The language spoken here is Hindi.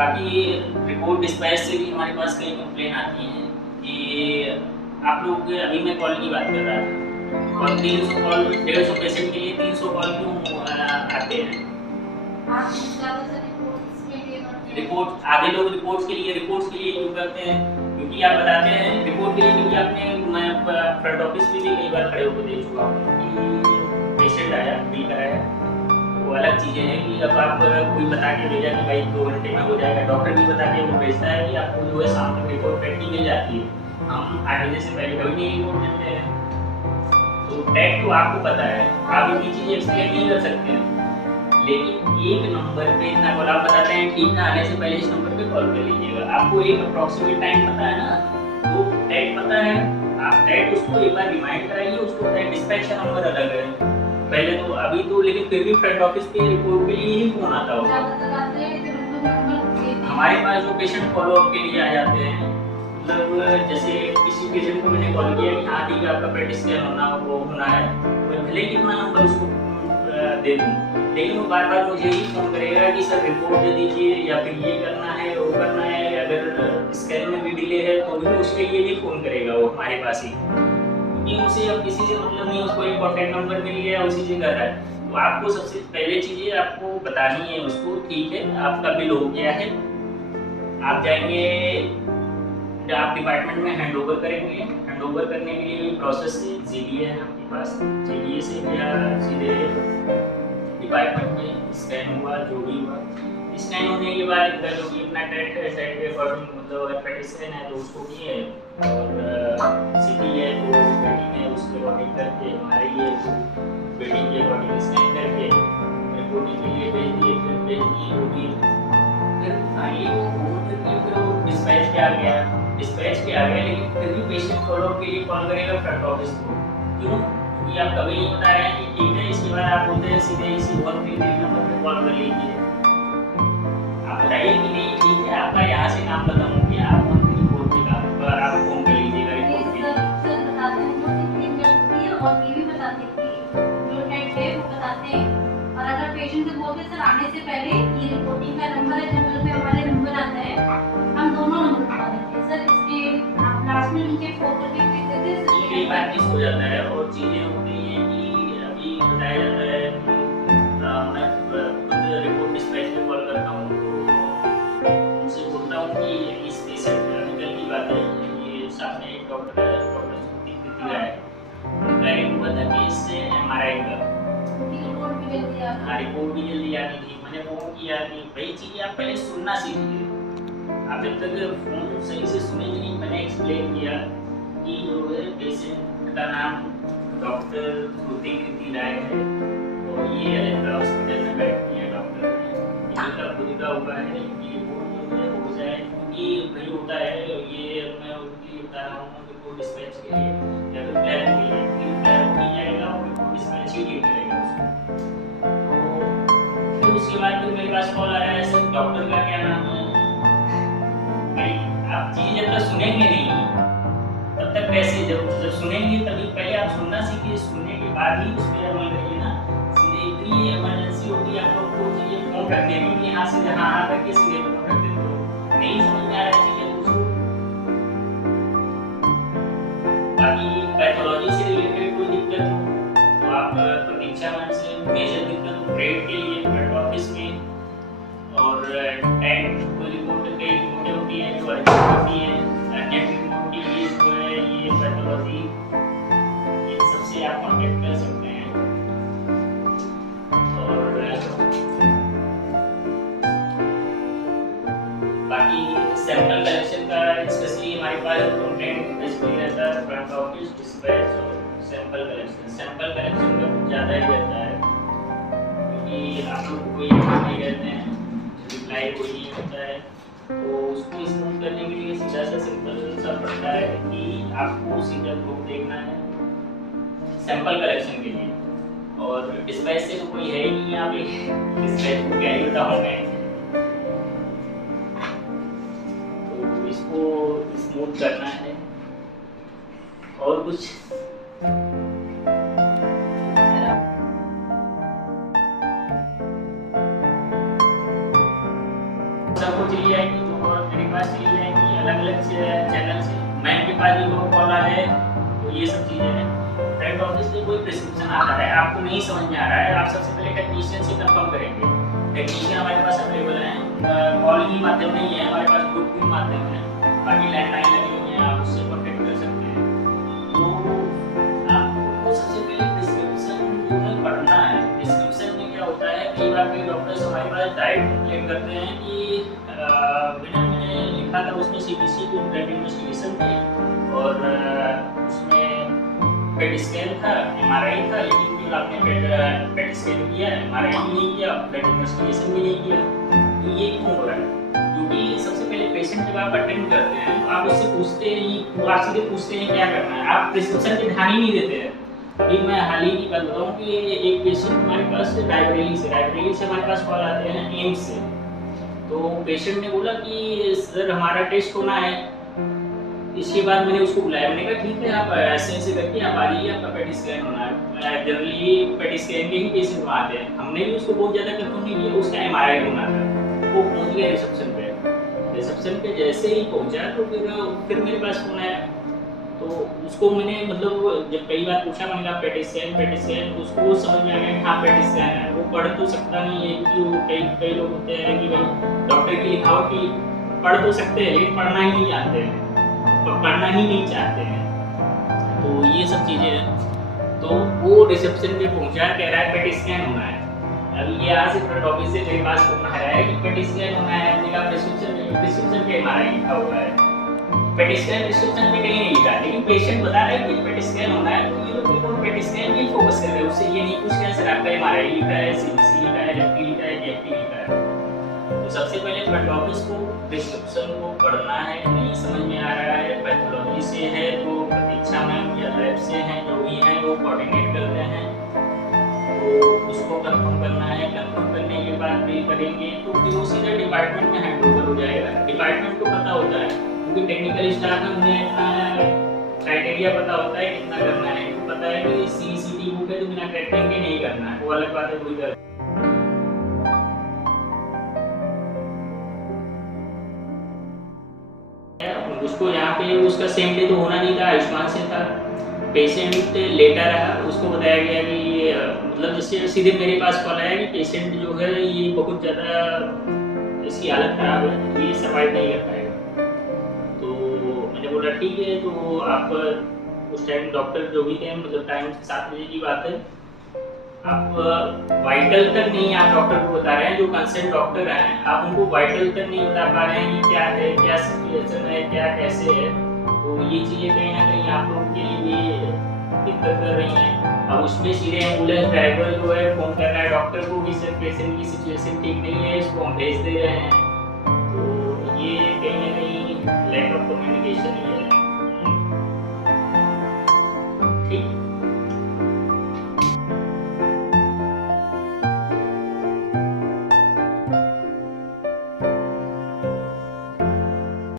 बाकी रिपोर्ट डिस्पैच से भी हमारे पास कई कंप्लेन आती हैं कि आप लोग अभी मैं कॉल की बात कर रहा था और 300 कॉल 150 पेशेंट के लिए 300 कॉल क्यों आते हैं। रिपोर्ट आधे लोग रिपोर्ट्स के लिए क्यों करते हैं, क्योंकि आप बताते हैं रिपोर्ट के लिए, क्योंकि आपने मैं फ्रंट ऑफिस में भी कई बार खड़े होकर देख चुका हूँ कि पेशेंट आया बिल कराया, वो अलग चीज़ें हैं कि अब आप कोई बता के भेजा कि भाई 2 घंटे में हो जाएगा, डॉक्टर भी बता के वो भेजता है कि आपको जो है शाम तक रिपोर्ट पेंडिंग मिल जाती है, हम 8 बजे से पहले कभी नहीं रिपोर्ट देते हैं। तो टैग तो आपको पता है, आप इतनी चीज़ें एक्सप्लेन नहीं कर सकते हैं, लेकिन एक नंबर पे इतना कॉल आप बताते हैं टीम ना आने से पहले इस नंबर पे कॉल कर लीजिएगा, आपको एक अप्रॉक्सीमेट टाइम पता है ना, तो टैग पता है, आप टैग उसको एक बार रिमाइंड कराइए, उसको बताइए डिस्पैच का नंबर अलग है पहले तो, अभी तो लेकिन फिर भी फ्रंट ऑफिस पे रिपोर्ट के लिए ही फोन आता होगा। हमारे पास जो पेशेंट फॉलोअप के लिए आ जाते हैं, मतलब जैसे किसी पेशेंट को मैंने कॉल किया कि हाँ ठीक है आपका पेट स्कैन होना है, तो भले कितना नंबर उसको दे दूँ, लेकिन वो बार बार मुझे ही फोन करेगा कि सर रिपोर्ट दे दीजिए या फिर ये करना है वो करना है, अगर स्कैन में भी डिले है तो भी उसके लिए भी फोन करेगा वो हमारे पास ही, क्योंकि उसे अब किसी से मतलब नहीं, उसको एक कॉन्टैक्ट नंबर मिल गया उसी से कर रहा है। तो आपको सबसे पहले चीज़ें आपको बतानी है उसको, ठीक है आपका बिल हो गया है, आप जाएंगे आप डिपार्टमेंट में हैंड ओवर करेंगे, हैंड ओवर करने के लिए प्रोसेस से जीडीए है आपके पास, जीडीए से या सीधे डिपार्टमेंट में स्कैन हुआ जो भी हुआ, स्कैन होने के बाद जो भी अपना टेट है टेट के अकॉर्डिंग मतलब अगर पेट स्कैन है तो उसको किए और सिटी है तो बेटिंग है उसके अकॉर्डिंग करके, हमारे लिए तो बेटिंग के अकॉर्डिंग स्कैन करके रिपोर्टिंग के लिए भेज दिए, फिर भेज दिए वो भी, फिर फाइनली वो डिस्पैच पे आ गया, लेकिन फिर भी पेशेंट फॉलोअप के लिए कॉल करेगा फ्रंट ऑफिस को, क्यों? क्योंकि आप कभी नहीं बता रहे हैं कि ठीक है, इसके बाद आप बोलते हैं सीधे इसी 133 नंबर पे कॉल कर लीजिए, आप बताइए कि नहीं ठीक है आपका यहाँ से काम खत्म हो गया, आप 134 पे काम पर आप फोन कर लीजिएगा रिपोर्ट के लिए। बताते हैं जो सिक्रीन करती है और ये भी बताते हैं कि जो हेड है वो बताते हैं, और अगर पेशेंट से बोलते सर आने से पहले ये रिपोर्टिंग का नंबर है, जनरल पे हमारे नंबर आता है, हम दोनों नंबर बता देते हैं सर, इसके आप लास्ट में नीचे फोन करके भेज देते हैं सर, ये बात मिस हो जाता है और चीजें होती हैं कि अभी बताया जाता है कि मैं खुद रिपोर्ट डिस्पैच पे कॉल करता हूँ तो उनसे बोलता हूँ कि इस पेशेंट कल की बात है, ये सामने एक डॉक्टर श्रुति कृति है, उनका एक हुआ था कि इससे एमआरआई का रिपोर्ट भी जल्दी आता है, रिपोर्ट भी जल्दी आनी थी, मैंने फोन किया कि भाई चीजें आप पहले सुनना सीखिए, आप जब तक फोन सही से सुनेंगे नहीं, मैंने एक्सप्लेन किया कि जो है पेशेंट का नाम डॉक्टर श्रुति कृति राय है और ये अलग हॉस्पिटल में बैठती है डॉक्टर है, इनका खुद का हुआ है कि रिपोर्ट जो है हो जाए, क्योंकि वही होता है ये मैं उनकी बता रहा हूँ रिपोर्ट डिस्पैच के लिए या फिर प्लान के लिए, क्योंकि प्लान नहीं जाएगा और रिपोर्ट डिस्पैच ही नहीं करेगा उसको। तो फिर उसके बाद फिर मेरे पास कॉल आया है सर डॉक्टर का क्या नाम है, आप चीज़ जब तक सुनेंगे नहीं तब तक कैसे, जब सुनेंगे तभी पहले आप सुनना सीखिए, सुनने के बाद ही उस पर अमल करिए ना, सीधे इतनी इमरजेंसी होती है आप लोग को चीज़ें फोन रखने की यहाँ से हाँ हाँ करके सीधे फोन रख देते हो, नहीं समझ में आ रहा है चीज़ें दूसरों। बाकी पैथोलॉजी से रिलेटेड कोई दिक्कत हो तो आप प्रतीक्षा मंच से, मेजर दिक्कत हो ग्रेड के लिए फ्रंट ऑफिस में, और टैग कोई रिपोर्ट कई रिपोर्टें होती हैं जो अर्जेंट होती हैं, अर्जेंट रिपोर्ट के लिए जो है ये पैथोलॉजी इन सबसे आप कॉन्टेक्ट कर सकते हैं। और बाकी सैंपल कलेक्शन का स्पेशली हमारे पास कंप्लेंट बेसिकली रहता है फ्रंट ऑफिस डिस्पैच और सैंपल कलेक्शन का कुछ ज़्यादा ही रहता है, क्योंकि आप लोग कोई नहीं रहते हैं रिप्लाई कोई नहीं होता है, तो उसको स्मूथ करने के लिए सीधा सा सिंपल सा पड़ता है कि आपको सीधा ग्रुप देखना है सैंपल कलेक्शन के लिए, और डिस्पैच से तो कोई है ही नहीं यहाँ पे, डिस्पैच को क्या ही बताऊँ मैं, तो इसको स्मूथ करना है और कुछ सब कुछ ये अलग अलग चैनल से। मैम के पास भी वो कॉल आ जाए, तो ये सब चीज़ें हैं। फ्रंट ऑफिस में कोई प्रिस्क्रिप्शन आता है, आपको नहीं समझ में आ रहा है, आप सबसे पहले टेक्नीशियन से कंफर्म करेंगे। टेक्नीशियन हमारे पास अवेलेबल हैं, कॉल ही माध्यम नहीं है, हमारे पास ग्रुप भी माध्यम है, बाकी लैंडलाइन लगी हुई है, आप उससे कॉन्टेक्ट कर सकते हैं। तो आपको सबसे पहले प्रिस्क्रिप्शन जो है पढ़ना है। प्रिस्क्रिप्शन में क्या होता है, कई बार कई डॉक्टर्स हमारे पास डायरेक्ट कंप्लेन करते हैं कि मैंने लिखा था उसमें सीबीसी की ब्लड इन्वेस्टिगेशन थी और उसमें पेट स्कैन था, एमआरआई था, लेकिन फिर आपने पेट स्कैन किया, एमआरआई भी नहीं किया, ब्लड इन्वेस्टिगेशन भी नहीं किया। तो ये क्यों हो रहा है? क्योंकि सबसे पहले पेशेंट जब आप अटेंड करते हैं तो आप उससे पूछते हैं, आप सीधे पूछते हैं क्या करना है, आप प्रिस्क्रिप्शन पे ध्यान ही नहीं देते हैं। अभी मैं हाल ही की बात बताऊँ कि एक पेशेंट हमारे पास रायबरेली से हमारे पास कॉल आते हैं एम्स से। तो पेशेंट ने बोला कि सर हमारा टेस्ट होना है। इसके बाद मैंने उसको बुलाया, मैंने कहा ठीक है आप ऐसे ऐसे करके आप आ जाइए, आपका पेट स्कैन होना है। जनरली पेट स्कैन के ही पेशेंट वहाँ आते हैं। हमने भी उसको बहुत ज़्यादा कंफर्म नहीं किया, उसका एमआरआई होना था। वो पहुँच गया रिसेप्शन पे जैसे ही पहुँचा तो फिर मेरे पास फोन आया। तो उसको मैंने मतलब जब कई बार पूछा, मैंने कहा पेट स्कैन, उसको वो समझ में आ गया कि हाँ पेट स्कैन है। वो पढ़ तो सकता नहीं है, क्योंकि कई लोग होते हैं कि भाई डॉक्टर की लिखावट की पढ़ तो सकते हैं लेकिन पढ़ना ही नहीं जानते हैं, पढ़ना ही नहीं चाहते हैं। तो ये सब चीज़ें हैं। तो वो रिसेप्शन पे पहुंचा, कह रहा है पेट स्कैन होना है। अभी ये आज फ्रंट ऑफिस से मेरे पास फोन आ रहा है कि पेट स्कैन होना है। हमने कहा प्रिस्क्रिप्शन पे एमआरआई लिखा हुआ है, पेट स्कैन प्रिस्क्रिप्शन पे कहीं नहीं लिखा, लेकिन पेशेंट बता रहा है कि पेट स्कैन होना है। तो ये लोग बिल्कुल पेट स्कैन पे फोकस कर रहे हैं, उससे ये नहीं पूछ रहे सर आपका एमआरआई लिखा है, सीबीसी लिखा है, एफटी लिखा है, जेएफटी लिखा है। तो सबसे पहले फ्रंट ऑफिस को प्रिस्क्रिप्शन को पढ़ना है, नहीं समझ में आ रहा है, पैथोलॉजी से है तो प्रतीक्षा मैम या लैब से हैं, जो भी हैं वो कोऑर्डिनेट करते हैं। तो उसको कंफर्म करना है, कंफर्म करने के बाद बिल करेंगे तो फिर वो सीधा डिपार्टमेंट में हैंडओवर हो जाएगा। डिपार्टमेंट को पता होता है, क्योंकि टेक्निकल स्टाफ है, उन्हें इतना क्राइटेरिया पता होता है कितना करना है। इनको पता है कि सीईसीटी बुक है तो बिना क्राइटेरिया के नहीं करना है, वो अलग बात है, कोई कर उसको यहाँ पे उसका सेम डे तो होना नहीं था, आयुष्मान से था। पेशेंट लेटर आया, उसको बताया गया कि ये मतलब जैसे सीधे मेरे पास कॉल आया कि पेशेंट जो है ये बहुत ज़्यादा इसकी हालत ख़राब है, ये सर्वाइव नहीं कर पाएगा। तो मैंने बोला ठीक है। तो आप उस टाइम डॉक्टर जो भी थे, मतलब टाइम 7 बजे की बात है, आप वाइटल तक नहीं आप डॉक्टर को बता रहे हैं, जो कंसर्न डॉक्टर हैं आप उनको वाइटल तक नहीं बता पा रहे हैं कि क्या है, क्या सिचुएशन है, क्या कैसे है। तो ये चीज़ें कहीं ना कहीं आप लोगों के लिए दिक्कत कर रही हैं। अब उसमें सीधे एम्बुलेंस ड्राइवर जो है फ़ोन कर रहा है डॉक्टर को कि सर पेशेंट की सिचुएशन ठीक नहीं है, इसको हम भेज दे रहे हैं। तो ये कहीं ना कहीं लैक ऑफ कम्युनिकेशन